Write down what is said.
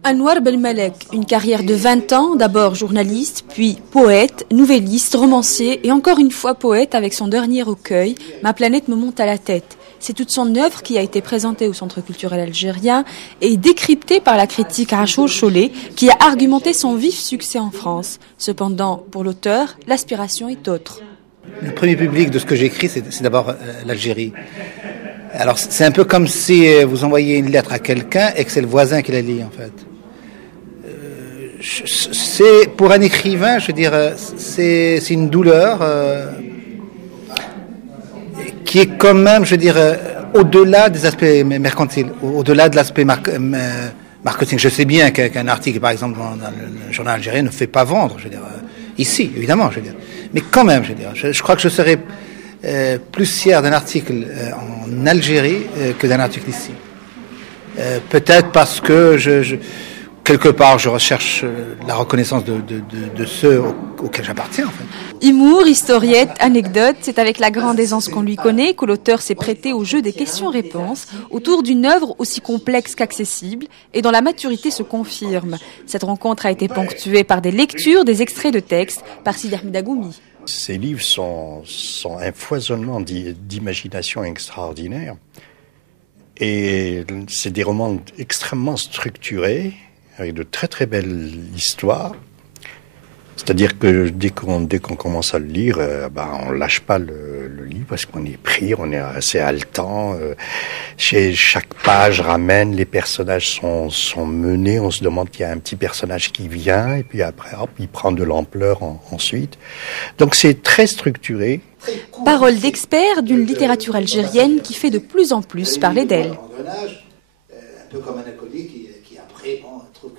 Anouar Belmalek, une carrière de 20 ans, d'abord journaliste, puis poète, nouvelliste, romancier et encore une fois poète avec son dernier recueil « Ma planète me monte à la tête ». C'est toute son œuvre qui a été présentée au Centre culturel algérien et décryptée par la critique Achour Chollet qui a argumenté son vif succès en France. Cependant, pour l'auteur, l'aspiration est autre. Le premier public de ce que j'écris, c'est d'abord l'Algérie. Alors c'est un peu comme si vous envoyiez une lettre à quelqu'un et que c'est le voisin qui la lit en fait. C'est pour un écrivain, je veux dire, c'est une douleur qui est quand même, je veux dire, au-delà des aspects mercantiles, au-delà de l'aspect marketing. Je sais bien qu'un article, par exemple, dans le journal algérien ne fait pas vendre, je veux dire, ici, évidemment, je veux dire. Mais quand même, je veux dire, je crois que je serais plus fier d'un article en Algérie que d'un article ici. Peut-être parce que quelque part, je recherche la reconnaissance de ceux auxquels j'appartiens, en fait. Humour, historiette, anecdote, c'est avec la grande aisance qu'on lui connaît que l'auteur s'est prêté au jeu des questions-réponses autour d'une œuvre aussi complexe qu'accessible et dont la maturité se confirme. Cette rencontre a été ponctuée par des lectures, des extraits de textes par Sidi Ahmed Agoumi. Ces livres sont un foisonnement d'imagination extraordinaire. Et c'est des romans extrêmement structurés, avec de très très belles histoires. C'est-à-dire que dès qu'on commence à le lire, on lâche pas le livre parce qu'on est pris, on est assez haletant. Chaque page ramène, les personnages sont menés, on se demande qu'il y a un petit personnage qui vient, et puis après, hop, il prend de l'ampleur ensuite. Donc c'est très structuré. Parole d'expert d'une littérature algérienne qui fait de plus en plus parler d'elle. Un peu comme un alcoolique qui après trouve